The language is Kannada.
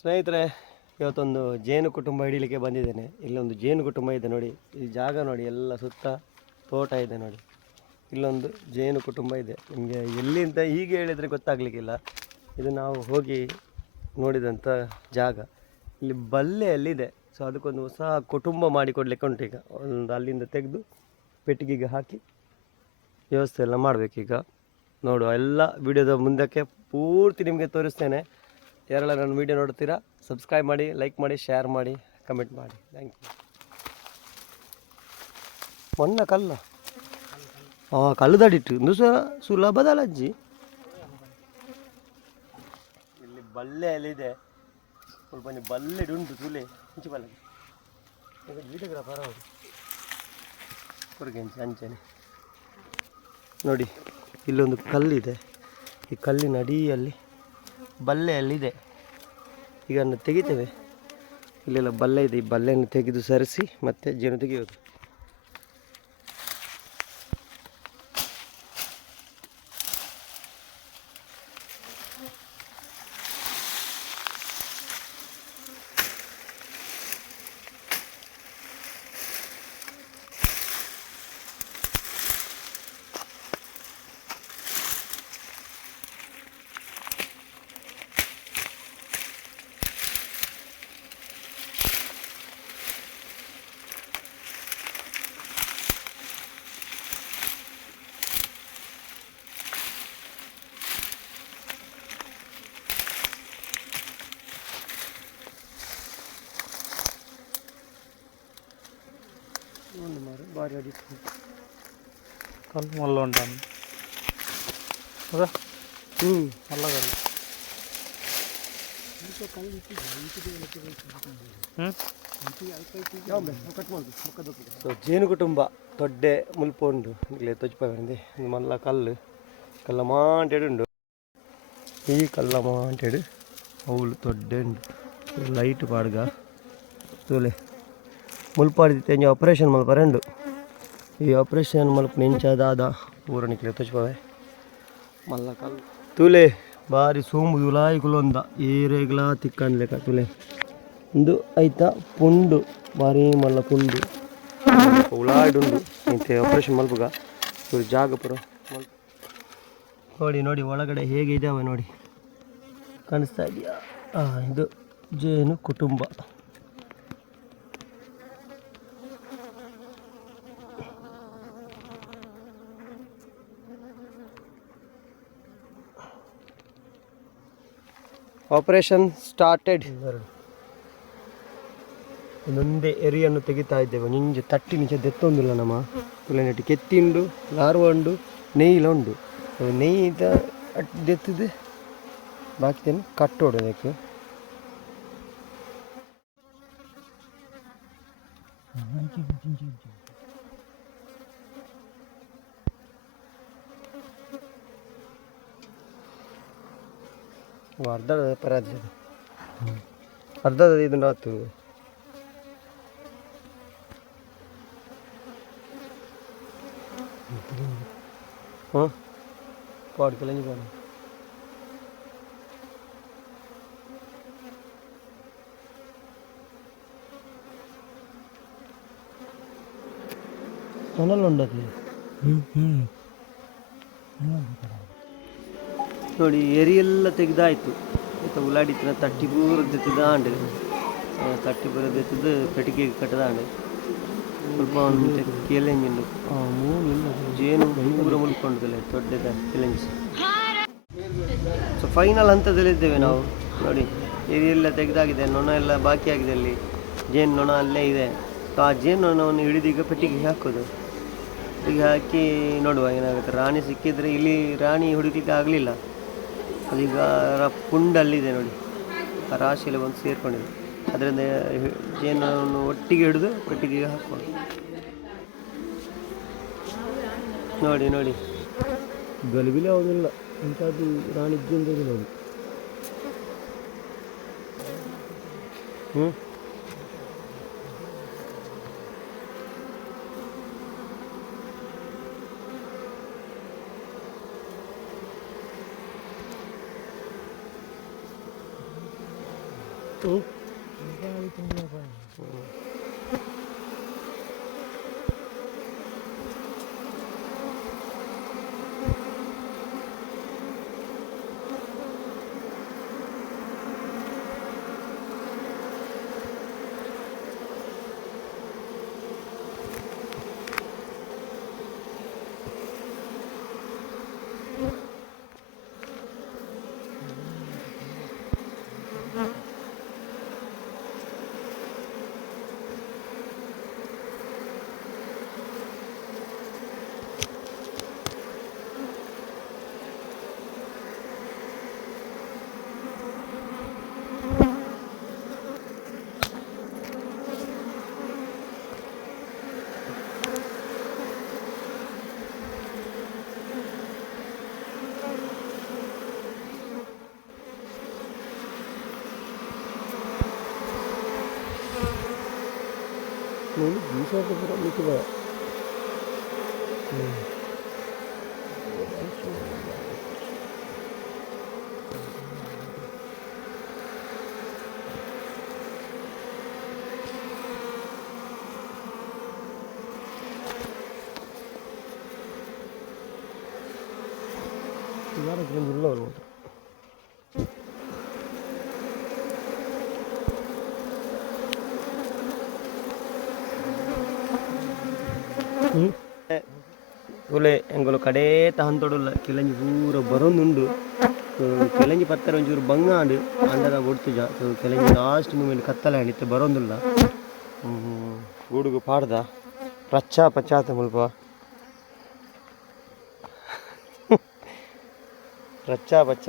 ಸ್ನೇಹಿತರೆ, ಇವತ್ತೊಂದು ಜೇನು ಕುಟುಂಬ ಹಿಡೀಲಿಕ್ಕೆ ಬಂದಿದ್ದೇನೆ. ಇಲ್ಲೊಂದು ಜೇನು ಕುಟುಂಬ ಇದೆ ನೋಡಿ. ಈ ಜಾಗ ನೋಡಿ, ಎಲ್ಲ ಸುತ್ತ ತೋಟ ಇದೆ ನೋಡಿ. ಇಲ್ಲೊಂದು ಜೇನು ಕುಟುಂಬ ಇದೆ. ನಿಮಗೆ ಎಲ್ಲಿಂದ ಹೀಗೆ ಹೇಳಿದರೆ ಗೊತ್ತಾಗಲಿಕ್ಕಿಲ್ಲ. ಇದು ನಾವು ಹೋಗಿ ನೋಡಿದಂಥ ಜಾಗ. ಇಲ್ಲಿ ಬಲ್ಲೆಯಲ್ಲಿದೆ. ಸೊ ಅದಕ್ಕೊಂದು ಹೊಸ ಕುಟುಂಬ ಮಾಡಿಕೊಡ್ಲಿಕ್ಕೆ ಉಂಟು. ಈಗ ಒಂದು ಅಲ್ಲಿಂದ ತೆಗೆದು ಪೆಟ್ಟಿಗೆಗೆ ಹಾಕಿ ವ್ಯವಸ್ಥೆ ಎಲ್ಲ ಮಾಡಬೇಕೀಗ. ನೋಡುವ, ಎಲ್ಲ ವಿಡಿಯೋದ ಮುಂದಕ್ಕೆ ಪೂರ್ತಿ ನಿಮಗೆ ತೋರಿಸ್ತೇನೆ. ಯಾರೆಲ್ಲ ನನ್ನ ವೀಡಿಯೋ ನೋಡ್ತೀರಾ, ಸಬ್ಸ್ಕ್ರೈಬ್ ಮಾಡಿ, ಲೈಕ್ ಮಾಡಿ, ಶೇರ್ ಮಾಡಿ, ಕಮೆಂಟ್ ಮಾಡಿ. Thank you. ಮೊನ್ನ ಕಲ್ಲ ಕಲ್ಲುದಾಡಿಟ್ಟು ಇಂದು ಸುಲಭದಲ್ಲ ಅಜ್ಜಿ. ಇಲ್ಲಿ ಬಲ್ಲೆಯಲ್ಲಿದೆ. ಸ್ವಲ್ಪ ಬಲ್ಲೆಡು ಉಂಟು ತುಲೆ ಇಂಚು ಬಲ್ಲ ವೀಡಿಯೋಗ್ರಾಫರ್ ಅವರು ಹೊರಗೆ ಅಂಚನೆ ನೋಡಿ. ಇಲ್ಲೊಂದು ಕಲ್ಲಿದೆ. ಈ ಕಲ್ಲಿನ ಅಡಿಯಲ್ಲಿ ಬಲ್ಲೆಯಲ್ಲಿದೆ. ಈಗ ಅದನ್ನು ತೆಗಿತೇವೆ. ಇಲ್ಲೆಲ್ಲ ಬಲ್ಲೆ ಇದೆ. ಈ ಬಲ್ಲೆಯನ್ನು ತೆಗೆದು ಸರಿಸಿ ಮತ್ತೆ ಜೇನು ತೆಗೆಯೋದು. ಭಾರಿ ಅಡಿತ್ತು ಕಲ್ಲು ಮಲ್ಲ ಉಂಟಾನು ಅದ ಮಲ್ಲಗಲ್ಲ ಸೊ ಜೇನು ಕುಟುಂಬ ತೊಡ್ಡೆ ಮುಲ್ಪುಂಡು ಇಲ್ಲಿ ತೊಜ್ಪಂದೆ ಮಲ್ಲ ಕಲ್ಲು ಕಲ್ಲ ಮಾಂಟೆಡು ಉಂಡು. ಈ ಕಲ್ಲ ಮಾಂಟೆಡು ಅವಳು ತೊಡ್ಡೆ ಉಂಡು. ಲೈಟ್ ಪಾಡ್ಗ ತೋಲೆ ಮುಲ್ಪಾಡಿದ್ದೆ ಆಪರೇಷನ್ ಮಲ್ಪರೆಂಡು. ಈ ಆಪರೇಷನ್ ಮಲ್ಪ ನೆಂಚಾದ ಪೂರ ನಿಕ್ಲೆ ತೊಚ್ಪವೆ ಮಲ್ಲ ಕಲ್ಲು ತುಲೆ ಬಾರಿ ಸೋಂಬು ತುಲಾಯಿ ಕುಲೊಂದ ಏರೆಗ್ಲ ತಿಕ್ಕನ್ಲೆಕ್ಕ ತುಲೆ ಒಂದು ಐತ ಪುಂಡು ಬಾರಿ ಮಲ್ಲ ಪುಂಡು ಉಲಾಡುಂಡು ಇಂತೆ ಆಪರೇಷನ್ ಮಲ್ಪಗ ಜಾಗ ಪುರ ನೋಡಿ. ನೋಡಿ ಒಳಗಡೆ ಹೇಗೆ ಇದ್ದಾವೆ ನೋಡಿ, ಕಾಣಿಸ್ತಾ ಇದೆಯಾ? ಇದು ಜೇನು ಕುಟುಂಬ. Operation started. ಒಂದೊಂದೇ ಎರಿಯನ್ನು ತೆಗಿತಾ ಇದ್ದೇವೆ. ನಿಂಜೆ ತಟ್ಟಿ ನಿಂಚೆ ದೆತ್ತೊಂದಿಲ್ಲ ನಮ್ಮ ತುಲೆನೆಟ್ಟು ಕೆತ್ತಿಂಡು ಲಾರ್ವ ಉಂಡು ನೆಯ್ಯಿಲ ಉಂಡು. ನೆಯ್ಯಿದ ದೆತ್ತದೆ ಬಾಕಿಯನ್ನು ಕಟ್ಟೋಡೋದಕ್ಕೆ. ಅರ್ಧದ ಪರಾಜ ಅರ್ಧದ ಇದನ್ನು ಆತು. ಹಾಂ ಪಾಡ್ ಕೆಳಂಜಿ ಪಾಡು ಮನೆಲ್ಲ ಉಂಡತಿ ನೋಡಿ. ಎರಿಯೆಲ್ಲ ತೆಗೆದಾಯ್ತು ಆಯ್ತಾ. ಉಲಾಡಿತ್ತಿನ ತಟ್ಟಿ ಪೂರ ದೆತ್ತದ ಆಂಡೆ ತಟ್ಟಿ ಪೂರ ದೆತ್ತದ ಪೆಟ್ಟಿಗೆಗೆ ಕಟ್ಟದ ಆಂಡೆ ಸ್ವಲ್ಪ ಒಂದು ಕೆಲೆಂಜಿಂಡು ಜೇನು ಪೂರ ಮುಲ್ಕೊಂಡದಲ್ಲ ದೊಡ್ಡದ ಕೆಲೆಂಜಿ. ಸೊ ಫೈನಲ್ ಹಂತದಲ್ಲಿದ್ದೇವೆ ನಾವು ನೋಡಿ. ಎರಿಯೆಲ್ಲ ತೆಗೆದಾಗಿದೆ. ನೊಣ ಎಲ್ಲ ಬಾಕಿ ಆಗಿದೆ. ಅಲ್ಲಿ ಜೇನು ನೊಣ ಅಲ್ಲೇ ಇದೆ. ಸೊ ಆ ಜೇನು ನೊಣವನ್ನು ಹಿಡಿದು ಈಗ ಪೆಟ್ಟಿಗೆಗೆ ಹಾಕೋದು. ಪೆಟ್ಟಿಗೆ ಹಾಕಿ ನೋಡುವ ಏನಾಗುತ್ತೆ. ರಾಣಿ ಸಿಕ್ಕಿದರೆ ಇಲ್ಲಿ ರಾಣಿ ಹುಡುಕಲಿಕ್ಕೆ ಆಗಲಿಲ್ಲ. ಅದೀಗ ಪುಂಡಲ್ಲಿದೆ ನೋಡಿ. ಆ ರಾಶಿಯಲ್ಲಿ ಬಂದು ಸೇರಿಕೊಂಡಿದೆ. ಅದರಿಂದ ಜೇನನ್ನು ಒಟ್ಟಿಗೆ ಹಿಡಿದು ಪೆಟ್ಟಿಗೆಗೆ ಹಾಕೋದು. ನೋಡಿ ನೋಡಿ ಗಲಿಬಿಲಿ ಯಾವುದಿಲ್ಲ. ಇಂಥದ್ದು ರಾಣಿ ಜೇನು ನೋಡಿ. ನೋಡಿ ಬೀಸಾಟ ಪೂರ ನಿಂತಿದೆ. ಇಲ್ಲ ಅವ್ರು ಒಲೆ ಎಂಗೊಲು ಕಡೇ ತಹಂತೊಡುಲ್ಲ ಕಿಲಂಜಿ ಪೂರ ಬರೋಂದುಂಡು ಕಿಲಂಜಿ ಪತ್ತರ ಒಂಚೂರು ಬಂಗಾಂಡು ಅಂಡದ ಒಡ್ತುಜ ಕಿಲಂಜಿ ಲಾಸ್ಟ್ ಮೂಮೆಂಟ್ ಕತ್ತಲ ಹಿಡಿತೆ ಬರೋಂದುಲ್ಲ ಗೂಡುಗು ಪಾಡ್ದ ಪ್ರಚ್ಚಾ ಪಚ್ಚಾತ ಮುಲ್ಪ ಪ್ರಚ್ಚಾ ಪಚ್ಚ